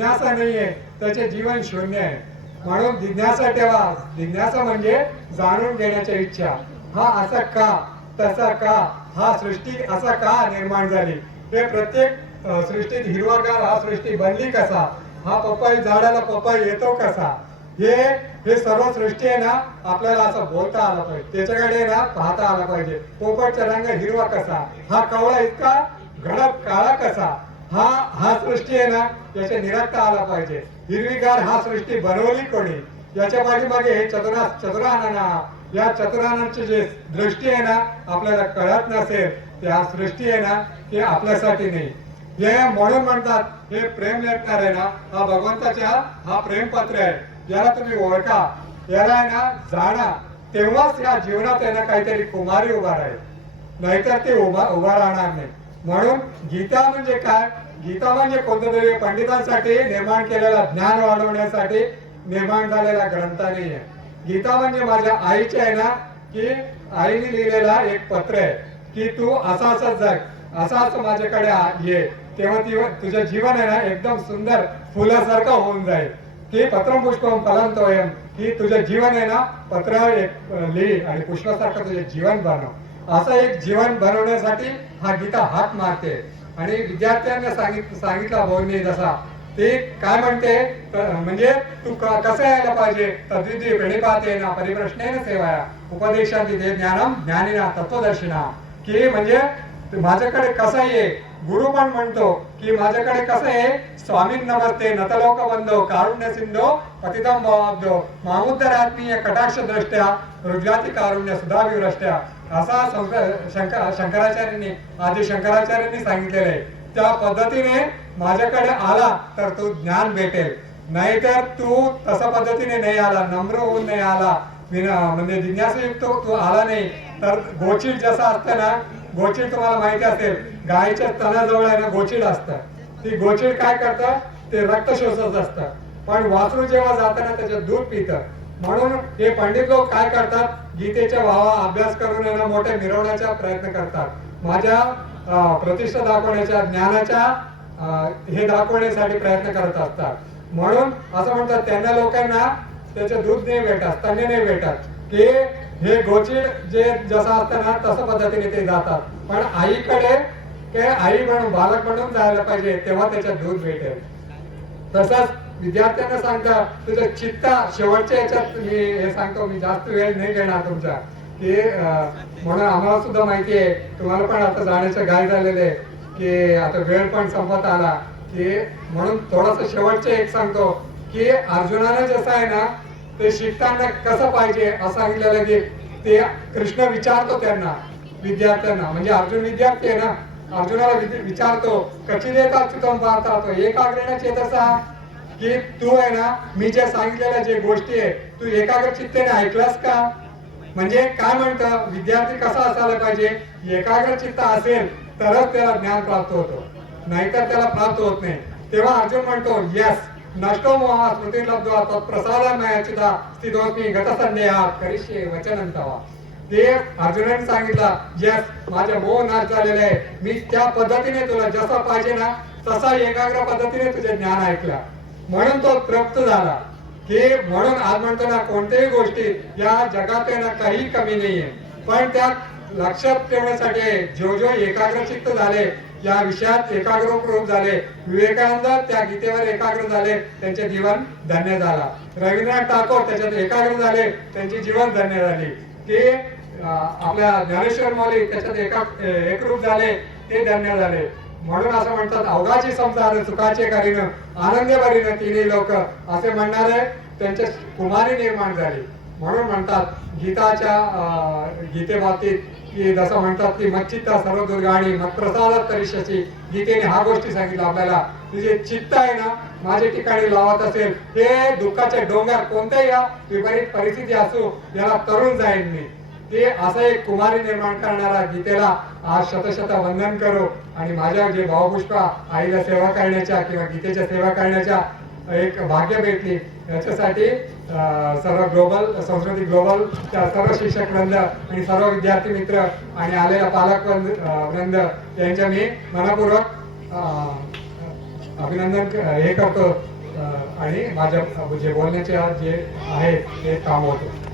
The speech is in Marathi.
जिज्ञासा नाहीये त्याचे जीवन शून्य आहे. म्हणून जिज्ञासा ठेवा. जिज्ञासा म्हणजे जाणून घेण्याची इच्छा. हा असा का, तसा का, हा सृष्टी असा का निर्माण झाली, हे प्रत्येक सृष्टीत हिरवागार हा सृष्टी बनली कसा, हा पपई झाडाला पपई येतो कसा, हे सर्व सृष्टी आहे ना आपल्याला असं बोलता आलं पाहिजे, त्याच्याकडे ना पाहता आलं पाहिजे. पोपटचा रंग हिरवा कसा, हा कवळा इतका गडद काळा कसा, हा सृष्टी आहे ना याच्या निरखता आला पाहिजे. हिरवीगार हा सृष्टी बनवली कोणी, याच्या पाठीमागे हे चतुरानना, या चतुरानाची जे दृष्टी आहे ना आपल्याला कळत नसेल, त्या सृष्टी आहे ना हे आपल्यासाठी नाही. हे म्हणून म्हणतात हे प्रेम लेखणार आहे ना हा भगवंताच्या हा प्रेमपत्र आहे. याला तुम्ही ओळखा, याला आहे ना जाणा, तेव्हाच या जीवनात आहे ना काहीतरी कुमारी उभा राहील, नाहीतर ते उभा राहणार नाही. म्हणून गीता म्हणजे काय, गीता म्हणजे कोणत्या तरी पंडितांसाठी निर्माण केलेला, ज्ञान वाढवण्यासाठी निर्माण झालेला ग्रंथ नाही आहे. गीता म्हणजे माझ्या आईची आहे ना की आईने लिहिलेला एक पत्र आहे की तू असा जग, असाच माझ्याकडे ये, तेव्हा तुझं जीवन आहे ना एकदम सुंदर फुलासारखं होऊन जाईल. की पत्रम पुष्पम फलंतोयम, की तुझं जीवन आहे ना पत्र एक लिही आणि पुष्पासारखं तुझे जीवन बनव. असं एक जीवन बनवण्यासाठी हा गीता हात मारते. आणि विद्यार्थ्यांना सांगितलं भाऊंनी जसा, ते काय म्हणते म्हणजे तू कसं यायला पाहिजे, तद्विधी प्रणिपातेन परिप्रश्नेन सेवाया उपदेशांती ते ज्ञानम ज्ञानिना तत्वदर्शिना, की म्हणजे माझ्याकडे कसं ये. गुरु पण म्हणतो की माझ्याकडे कसं आहे, स्वामीन नमस्ते नतलोक बंधो कारुण्य सिंधो पतितम भवाब्दो मामुद्दर आत्मीय कटाक्ष दृष्ट्या रुजाती कारुण्य सुधा विवृष्ट्या, असा शंकराचार्यांनी आदि शंकराचार्यांनी सांगितलेलं आहे. त्या पद्धतीने माझ्याकडे आला तर तू ज्ञान भेटेल, नाहीतर तू तसा पद्धतीने नाही आला, नम्र होऊन नाही आला, म्हणजे जिज्ञासायुक्त तू आला नाही तर गोचिड जसा असतं ना, गोचिड तुम्हाला माहिती असेल, गायीच्या तनाजवळ आहे ना गोचिड असतं. ती गोचिड काय करतं, ते रक्त शोषत असतं, पण वासरू जेव्हा जातं ना त्याच्यात दूध पितं. म्हणून हे पंडित लोक काय करतात, गीतेच्या भावा अभ्यास करून यांना मोठे मिरवण्याचा प्रयत्न करतात, माझ्या प्रतिष्ठा दाखवण्याच्या, ज्ञानाच्या हे दाखवण्यासाठी प्रयत्न करत असतात. म्हणून असं म्हणतात त्यांना लोकांना त्याचे दूध नाही भेटत, स्तन्य नाही भेटत, की हे गोचिड जे जसं असतं ना तसं पद्धतीने ते जातात. पण आईकडे ते आई म्हणून बालक म्हणून जायला पाहिजे, तेव्हा त्याच्यात दूध भेटेल. तसंच विद्यार्थ्यांना सांगता तुझं चित्ता शेवटच्या याच्यात मी हे सांगतो, मी जास्त वेळ नाही घेणार तुमचा, की म्हणून आम्हाला सुद्धा माहिती आहे, तुम्हाला पण आता जाण्याचं घाई झालेलं आहे, की आता वेळ पण संपत आला, की म्हणून थोडस शेवटचे एक सांगतो की अर्जुनाने जसं आहे ना ते शिकताना कसं पाहिजे असं सांगितलेलं की ते कृष्ण विचारतो त्यांना, विद्यार्थ्यांना, म्हणजे अर्जुन विद्यार्थी आहे ना, अर्जुनाला विचारतो कशी देतात तुम पाहता तो एकाग्रेण चेतसा, की तू आहे ना मी जे सांगितलेल्या जे गोष्टी आहे तू एकाग्र चित्तेने ऐकलास का. म्हणजे काय म्हणतं, विद्यार्थी कसा असायला पाहिजे, एकाग्र चित्त असेल तरच त्याला ज्ञान प्राप्त होतो, नाहीतर त्याला प्राप्त होत नाही. तेव्हा अर्जुन म्हणतो यस नष्टो मोहा स्मृती लब्ध्वा तत्प्रसादामयाचिता स्थितोस्मी गतसंदेहा करिष्ये वचनं तव. ते अर्जुनाने सांगितलं यस माझे मोह नाश झालेले आहे, मी त्या पद्धतीने तुला जसा पाहिजे ना तसा एकाग्र पद्धतीने तुझे ज्ञान ऐकला, म्हणून तो तृप्त झाला. की म्हणून आज म्हणतो ना कोणत्याही गोष्टी या जगात आहे ना काही कमी नाहीये, पण त्यात लक्षात ठेवण्यासाठी जो एकाग्रचित्त झाले, या विषयात एकाग्ररूप झाले, विवेकानंद त्या गीतेवर एकाग्र झाले, त्यांचे जीवन धन्य झाला. रवींद्रनाथ टागोर त्याच्यात एकाग्र झाले, त्यांची जीवन धन्य झाली. ते आपल्या ज्ञानेश्वर माऊली त्याच्यात एकरूप झाले, ते धन्य झाले. म्हणून असं म्हणतात अवघाची संसार सुखाचे करीन आनंद भरीन तिन्ही लोक, असे म्हणणारे त्यांच्या कुमारी निर्माण झाली. म्हणून म्हणतात गीतेबाबतीत की जसं म्हणतात की मच्चित्ता सर्व दुर्गाणी मत प्रसादात करिष्यसी, गीतेने हा गोष्टी सांगितलं आपल्याला, तुझे चित्त आहे ना माझ्या ठिकाणी लावत असेल, हे दुःखाचे डोंगर कोणत्याही या विपरीत परिस्थिती असो याला तरुण जाईल मी. ते असं एक कुमारी निर्माण करणारा गीतेला आज शतशत वंदन करू. आणि माझ्या जे भावपुष्पा आईला सेवा करण्याच्या किंवा गीतेच्या सेवा करण्याच्या एक भाग्य भेटली, याच्यासाठी सर्व ग्लोबल संस्कृती ग्लोबल सर्व शिक्षक वृंद आणि सर्व विद्यार्थी मित्र आणि आलेला पालक वृंद यांच्या मी मनपूर्वक अभिनंदन हे करतो. आणि माझ्या जे बोलण्याचे जे आहे ते काम होतं.